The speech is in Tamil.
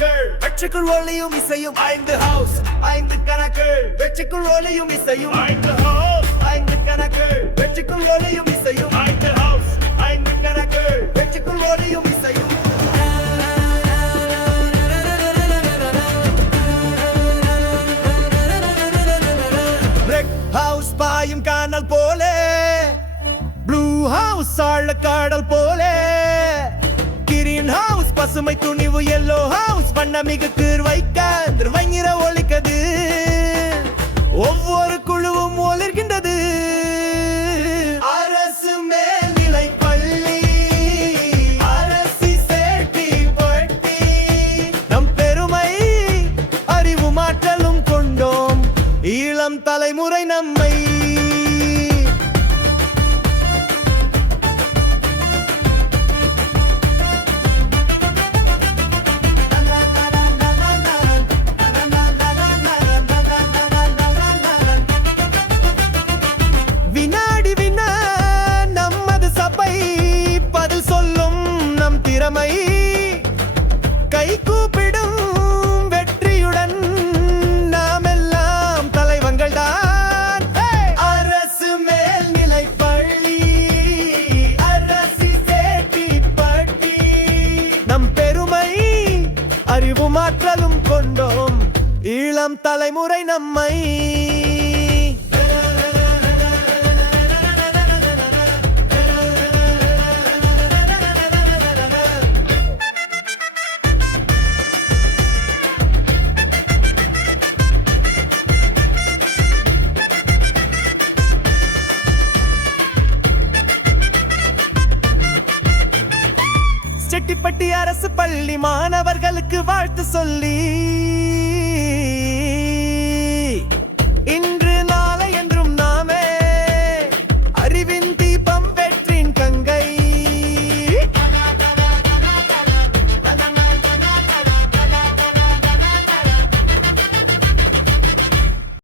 கணக்கள் வெற்றிக்குள் ஒளியும் இசையும் 5 ஹவுஸ் 5 கணக்கள் வெற்றிக்குள் ஒளியும் இசையும் 5 ஹவுஸ் 5 கணக்கள் வெற்றிக்குள் ஒளியும் இசையும் 5 ஹவுஸ் 5 கணக்கள் வெற்றிக்குள் ஒளியும் இசையும் ரெட் ஹவுஸ் பாயும் கானல் போலே ப்ளூ ஹவுஸ் ஆழக்காடல் போலே கிரீன் ஹவுஸ் பசுமை துணிவு எல்லோ ஹவுஸ் வண்ணமிகு வைக்க வங்கிற ஒலிக்கது ஒவ்வொரு குழுவும் ஒளிர்கின்றது அரசு மேல்நிலை பள்ளி அரசி சேட்டி பட்டி நம் பெருமை அறிவு மாற்றலும் கொண்டோம் இளம் தலைமுறை நம்மை கை கூப்பிடும் வெற்றியுடன் நாம் எல்லாம் தலைவங்கள் தான் அரசு மேல்நிலை பள்ளி அரசி சேட்டி பட்டி நம் பெருமை அறிவு மாற்றலும் கொண்டோம் இளம் தலைமுறை நம்மை செட்டிப்பட்டி அரசு பள்ளி மாணவர்களுக்கு வாழ்த்து சொல்லி இன்று